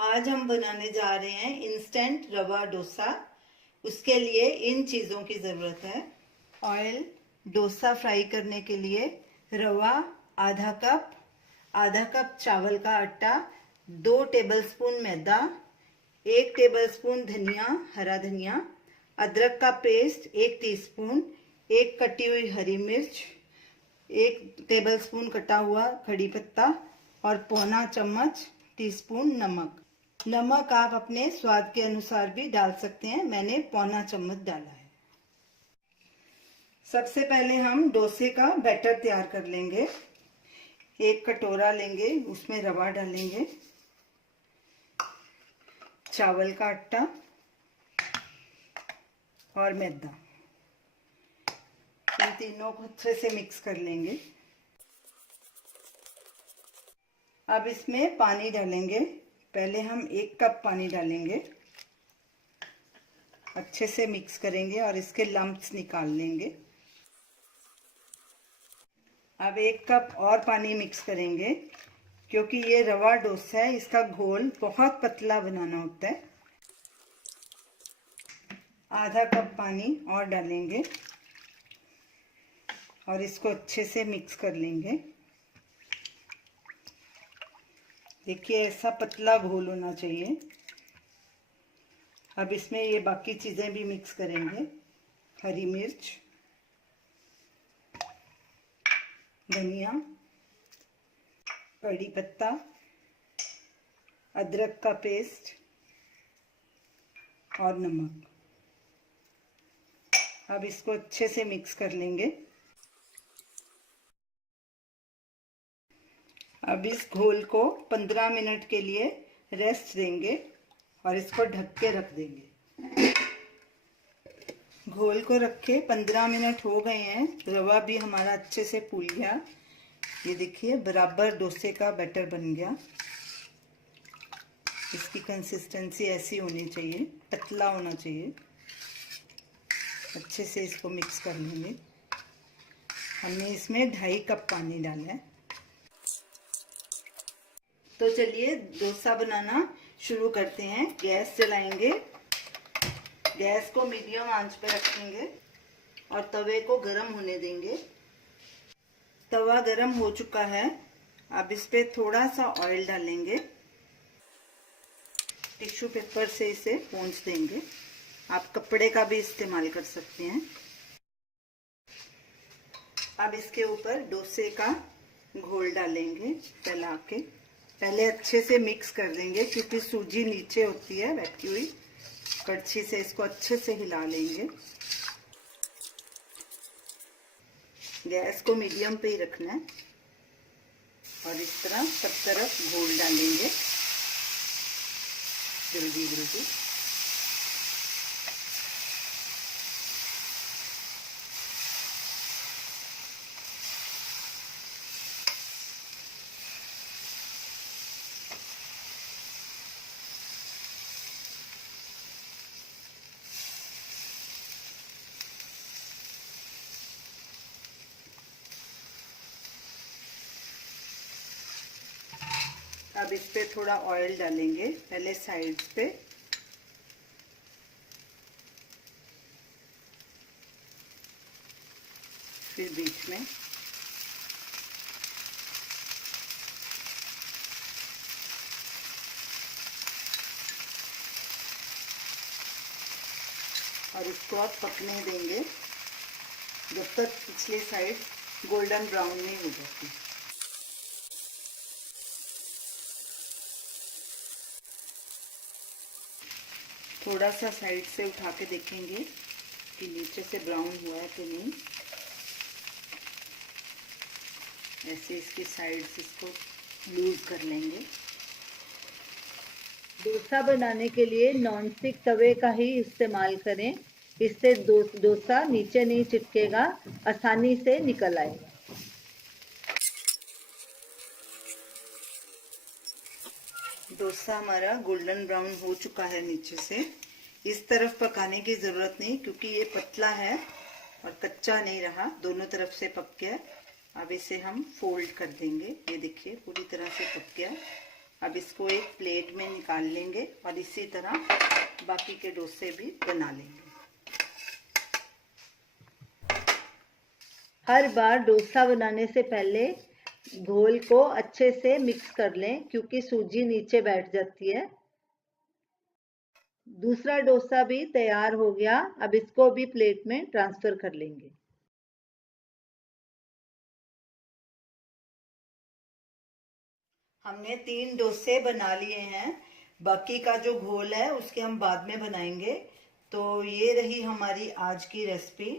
आज हम बनाने जा रहे हैं इंस्टेंट रवा डोसा। उसके लिए इन चीज़ों की ज़रूरत है। ऑयल, डोसा फ्राई करने के लिए रवा आधा कप चावल का आटा, 2 टेबलस्पून मैदा, 1 टेबलस्पून धनिया, हरा धनिया, अदरक का पेस्ट 1 टीस्पून, 1 कटी हुई हरी मिर्च, 1 टेबलस्पून कटा हुआ कड़ी पत्ता और पौना चम्मच टीस्पून नमक। नमक आप अपने स्वाद के अनुसार भी डाल सकते हैं, मैंने पौना चम्मच डाला है। सबसे पहले हम डोसे का बैटर तैयार कर लेंगे। एक कटोरा लेंगे, उसमें रवा डालेंगे, चावल का आटा और मैदा। इन तीनों को अच्छे से मिक्स कर लेंगे। अब इसमें पानी डालेंगे। पहले हम 1 कप पानी डालेंगे, अच्छे से मिक्स करेंगे और इसके लम्प्स निकाल लेंगे। अब 1 कप और पानी मिक्स करेंगे, क्योंकि ये रवा डोसा है, इसका घोल बहुत पतला बनाना होता है। आधा कप पानी और डालेंगे और इसको अच्छे से मिक्स कर लेंगे। देखिए ऐसा पतला घोल होना चाहिए। अब इसमें ये बाकी चीज़ें भी मिक्स करेंगे। हरी मिर्च, धनिया, कड़ी पत्ता, अदरक का पेस्ट और नमक। अब इसको अच्छे से मिक्स कर लेंगे। अब इस घोल को 15 मिनट के लिए रेस्ट देंगे और इसको ढक के रख देंगे। घोल को रखे 15 मिनट हो गए हैं। रवा भी हमारा अच्छे से फूल गया। ये देखिए बराबर डोसे का बैटर बन गया। इसकी कंसिस्टेंसी ऐसी होनी चाहिए, पतला होना चाहिए। अच्छे से इसको मिक्स कर लेंगे। हमने इसमें 2.5 कप पानी डाला है। तो चलिए डोसा बनाना शुरू करते हैं। गैस जलाएंगे, गैस को मीडियम आंच पे रखेंगे और तवे को गरम होने देंगे। तवा गरम हो चुका है। अब इस पे थोड़ा सा ऑयल डालेंगे, टिश्यू पेपर से इसे पोंछ देंगे। आप कपड़े का भी इस्तेमाल कर सकते हैं। अब इसके ऊपर डोसे का घोल डालेंगे फैला के। पहले अच्छे से मिक्स कर देंगे, क्योंकि सूजी नीचे होती है बैठी हुई। कड़छी से इसको अच्छे से हिला लेंगे। गैस को मीडियम पे ही रखना है और इस तरह सब तरफ घोल डालेंगे जल्दी जल्दी। अब इस पे थोड़ा ऑयल डालेंगे, पहले साइड्स पे, फिर बीच में। और इसको आप पकने देंगे जब तक पिछली साइड गोल्डन ब्राउन नहीं हो जाती। थोड़ा सा साइड से उठा के देखेंगे कि नीचे से ब्राउन हुआ है कि नहीं। ऐसे इसकी साइड्स इसको लूज कर लेंगे। डोसा बनाने के लिए नॉनस्टिक तवे का ही इस्तेमाल करें, इससे डोसा नीचे नहीं चिपकेगा, आसानी से निकल आएगा। डोसा हमारा गोल्डन ब्राउन हो चुका है नीचे से। इस तरफ पकाने की ज़रूरत नहीं, क्योंकि ये पतला है और कच्चा नहीं रहा, दोनों तरफ से पक गया। अब इसे हम फोल्ड कर देंगे। ये देखिए पूरी तरह से पक गया। अब इसको एक प्लेट में निकाल लेंगे और इसी तरह बाकी के डोसे भी बना लेंगे। हर बार डोसा बनाने से पहले घोल को अच्छे से मिक्स कर लें, क्योंकि सूजी नीचे बैठ जाती है। दूसरा डोसा भी तैयार हो गया। अब इसको भी प्लेट में ट्रांसफर कर लेंगे। हमने 3 डोसे बना लिए हैं। बाकी का जो घोल है उसके हम बाद में बनाएंगे। तो ये रही हमारी आज की रेसिपी,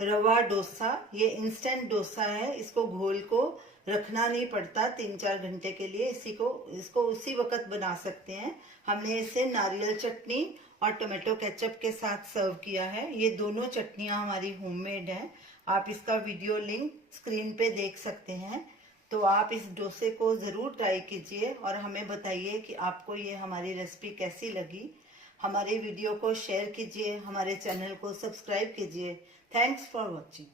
रवा डोसा। ये इंस्टेंट डोसा है, इसको घोल को रखना नहीं पड़ता 3-4 घंटे के लिए। इसको उसी वक्त बना सकते हैं। हमने इसे नारियल चटनी और टोमेटो केचप के साथ सर्व किया है। ये दोनों चटनियां हमारी होममेड हैं। आप इसका वीडियो लिंक स्क्रीन पे देख सकते हैं। तो आप इस डोसे को ज़रूर ट्राई कीजिए और हमें बताइए कि आपको ये हमारी रेसिपी कैसी लगी। हमारे वीडियो को शेयर कीजिए, हमारे चैनल को सब्सक्राइब कीजिए। Thanks for watching.